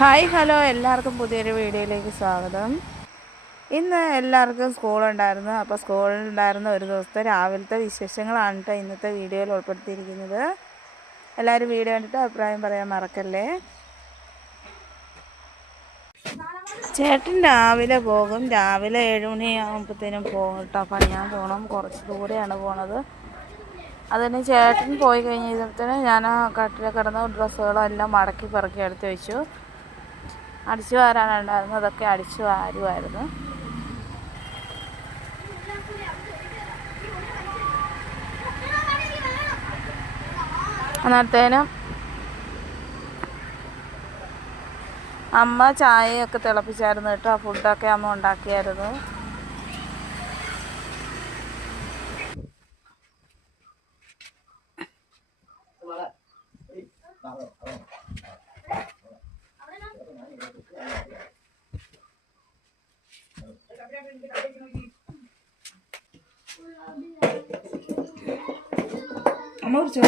Hi hello. എല്ലാവർക്കും പുതിയൊരു വീഡിയോയിലേക്ക് സ്വാഗതം. ഇന്ന് എല്ലാവർക്കും സ്കൂളുണ്ടായിരുന്നു. അപ്പോൾ സ്കൂളിലുണ്ടായിരുന്ന ഒരു ദിവസത്തെ രാവിലത്തെ വിശേഷങ്ങളാണ് കേട്ടോ ഇന്നത്തെ വീഡിയോയിൽ ഉൾപ്പെടുത്തിയിരിക്കുന്നത്. എല്ലാവരും വീഡിയോ കണ്ടിട്ട് അഭിപ്രായം പറയാൻ മറക്കല്ലേ? ചേട്ടൻ രാവിലെ പോകും. രാവിലെ ഏഴുമണിയാകുമ്പോഴത്തേനും പോകും കേട്ടോ പണിയാൻ പോകണം കുറച്ച് ദൂരെയാണ് പോണത്. അതിന് ചേട്ടൻ പോയി കഴിഞ്ഞപ്പോഴത്തേന് ഞാൻ ആ കിടന്ന കിടന്ന ഡ്രസ്സുകളെല്ലാം മടക്കി പെറുക്കി എടുത്ത് വെച്ചു. അടിച്ചു വാരാനുണ്ടായിരുന്നു. അതൊക്കെ അടിച്ചു വാരുമായിരുന്നു അന്നേരത്തേനും അമ്മ ചായയൊക്കെ തിളപ്പിച്ചായിരുന്നു കേട്ടോ. ആ ഫുഡൊക്കെ അമ്മ ഉണ്ടാക്കിയായിരുന്നു. കുറിച്ചോ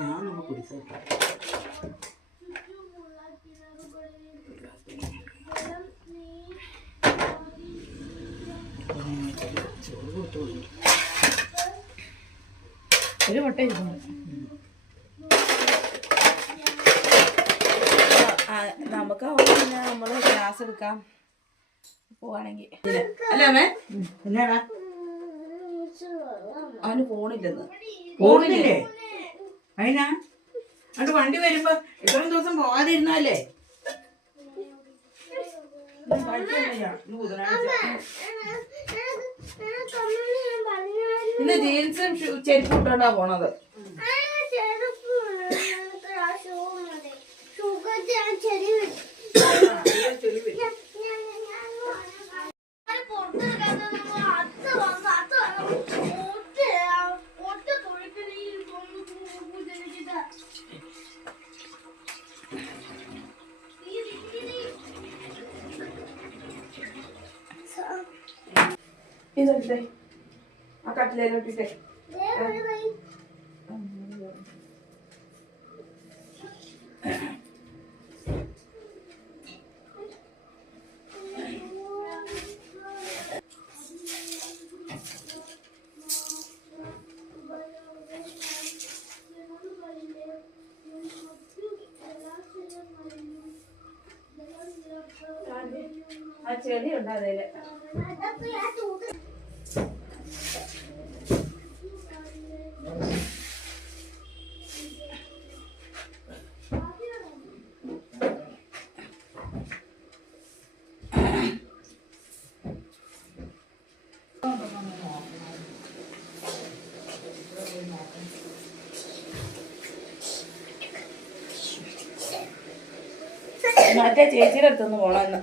ഞാനൊന്ന് കുടിച്ചോട്ടെ. ഒരു മുട്ട ഇരിക്കുന്നു നമുക്ക് പിന്നെ നമ്മൾ ഗ്ലാസ് എടുക്കാം. പോവാണെങ്കിൽ അല്ലേ അമ്മേ? എന്നാടാ അവന് പോണില്ലെന്ന് പോകുന്നില്ലേ? അതിനാ അത് വണ്ടി വരുമ്പോ ഇത്രയും ദിവസം പോകാതിരുന്നാലേ ഇന്ന് ജീൻസും ചെരുപ്പ് ഇട്ടോണ്ടാ പോണത്. ഇതെടുത്തേ ആ കട്ടിലേലോട്ടിട്ടേ ആ ചെടി ഉണ്ട് അതേൽ. മറ്റേ ചേച്ചിയുടെ അടുത്തൊന്ന് പോണെന്ന്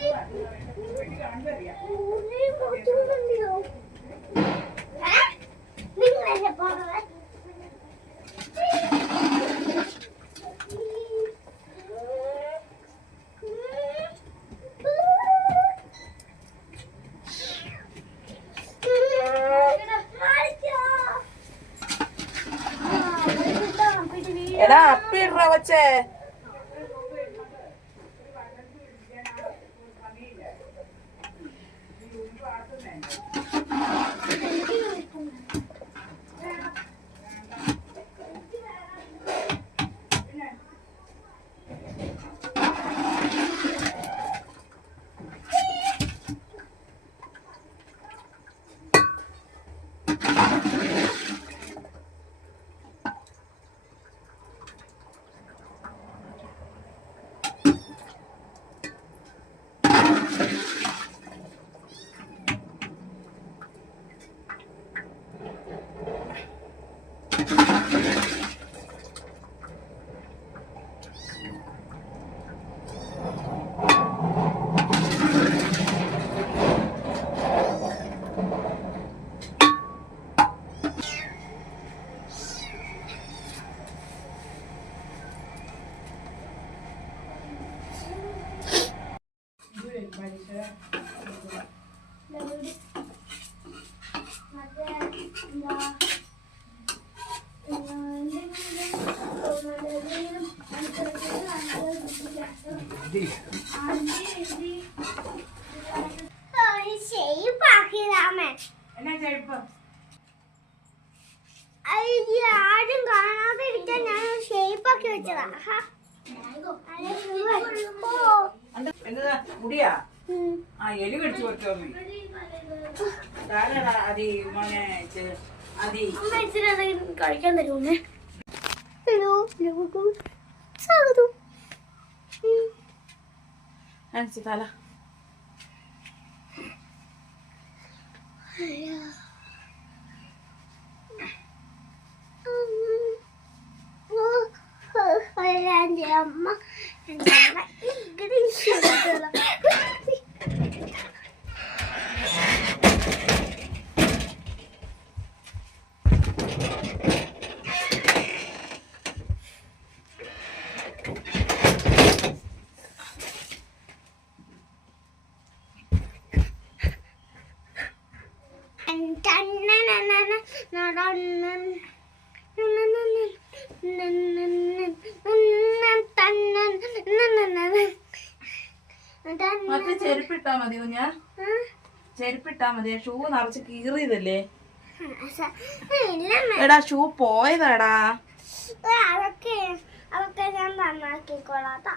എടാ എന്നാ ചെരുപ്പ് ആരും കാണാതെ ഇരിക്കാൻ ഞാൻ ഷേപ്പ് ആക്കി വെച്ചതാ. എന്നതാ മുടിയാ. ആ എലി കടിച്ചു പറ്റോ ധാരാടാ അതി മോനെ അതി. കഴിക്കാൻ തരുമേ ഹലോ സ്വാഗതം. ഉം. അനച്ച് തല എന്റെ അമ്മ എന്റെ അമ്മ ഇങ്ങനെ ഇഷ്ടപ്പെട്ടതാ. മറ്റേ ചെരുപ്പിട്ടാ മതി ഞാൻ ചെരുപ്പിട്ടാ മതി. ഷൂ നിറച്ച് കീറിയതല്ലേ? എടാ ഷൂ പോയതാടാ. ഞാൻ നന്നാക്കിക്കോളാട്ടാ.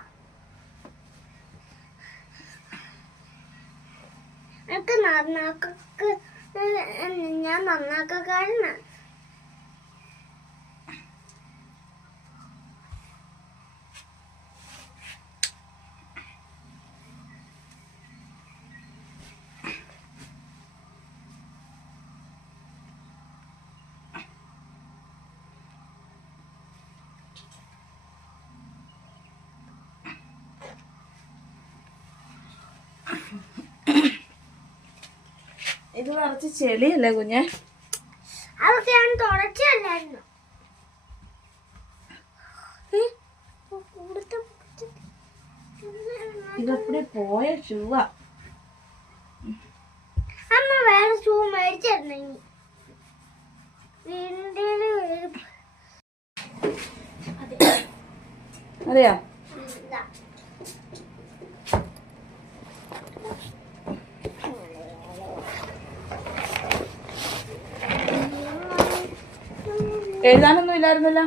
ഇത് നിറച്ച് ചെളിയല്ലേ കുഞ്ഞെ? അതൊക്കെ ഞാൻ തുടച്ചല്ലായിരുന്നു ഇതപ്പടി പോയ ഷൂവാ. അമ്മ വേറെ ഷൂ മേടിച്ചിരുന്നെങ്കിൽ അറിയാ ഇതാ. എഴുതാനൊന്നും ഇല്ലായിരുന്നല്ലോ.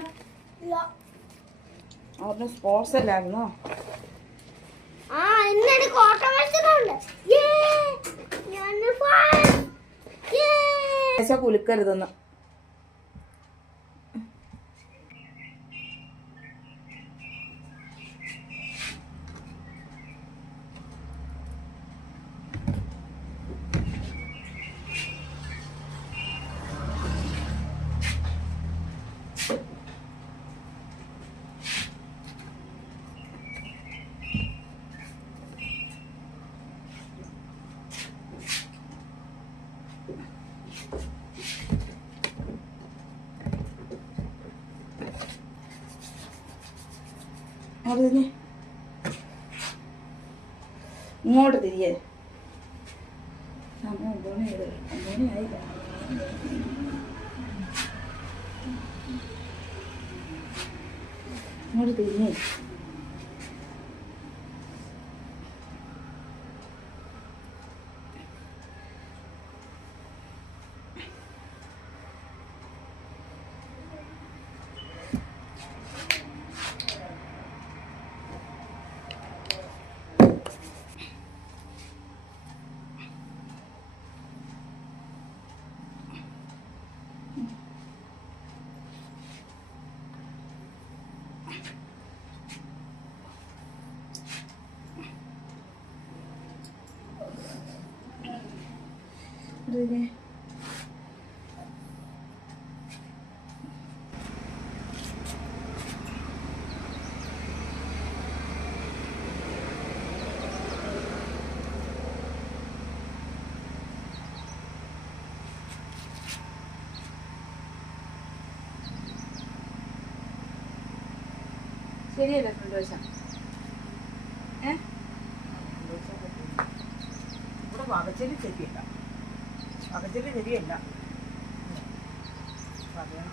അവരുടെ സ്പോർട്സ് അല്ലായിരുന്നോ? ആ കോട്ട മത്സരമുണ്ട് കുലുക്കരുതെന്ന്. അങ്ങോട്ട് തിരിഞ്ഞേ ഇങ്ങോട്ട് തിരിയേ. സമയം ഒമ്പത് മണി ഒമ്പത് ഇങ്ങോട്ട് തിരിഞ്ഞേ തിരിഞ്ഞേ ശരിയല്ലേ സന്തോഷം? ഏ? ഇവിടെ വകച്ചൽ ശരിയല്ല വകച്ചൽ ശരിയല്ല. പറയാം.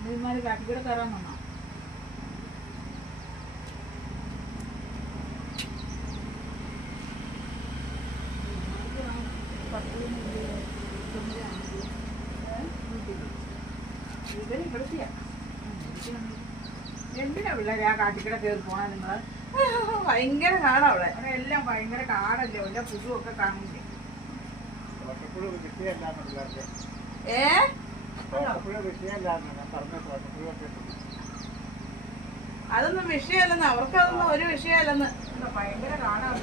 ഇവന്മാര് കൂടെ കയറാൻ എന്തിനാ പിള്ളേരെ ആ കാട്ടിക്കട കയറി പോണ നിങ്ങൾ ഭയങ്കര കാടാ അവിടെ അവിടെ എല്ലാം ഭയങ്കര കാടല്ലേ എല്ലാം പുതുവൊക്കെ കാണില്ലേ ഏ? അതൊന്നും വിഷയമല്ലെന്ന് അവർക്കതൊന്നും ഒരു വിഷയമല്ലെന്ന്. ഭയങ്കര കാടാണ്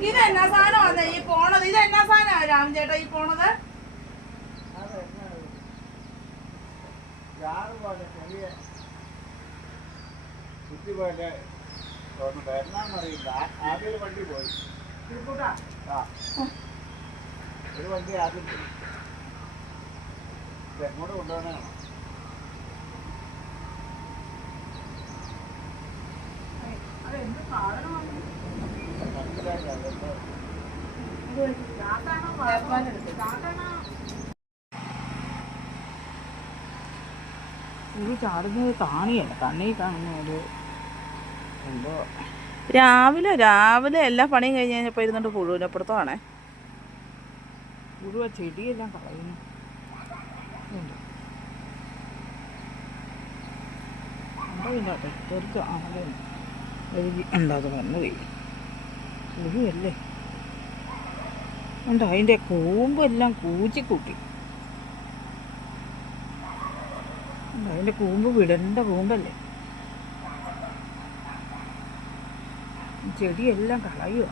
ഇത് എന്നാ സാധനമാണ് ഈ പോണത് ഇത് എന്നാ സാധനമാണ് രാമചേട്ടാ ഈ പോണത്? വണ്ടി പോയി ഒരു വണ്ടി ആദ്യം പോയി. എങ്ങോട്ട് കൊണ്ടുപോകണതാണ് ഇത് ചാടുന്നത് കാണിയല്ല. കണ്ണി കാണുന്ന ഒരു എന്തോ. രാവിലെ രാവിലെ എല്ലാ പണിയും കഴിഞ്ഞ് കഴിഞ്ഞപ്പോൾ ഇരുന്നിട്ട് പുഴുവിനപ്പുറത്തുമാണേ പുഴുവ ചെടിയെല്ലാം കളയുന്നു. കേട്ടോ ചെറുക്ക് അവിടെ എഴുതി ഉണ്ടാകും വന്നു പോയി. പുഴുവല്ലേ? ഉണ്ട്? അതിന്റെ കൂമ്പെല്ലാം കൂച്ചിക്കൂട്ടി. കൂട്ടി അതിന്റെ കൂമ്പ് വിടേണ്ട കൂമ്പല്ലേ? ചെടിയെല്ലാം കളയുക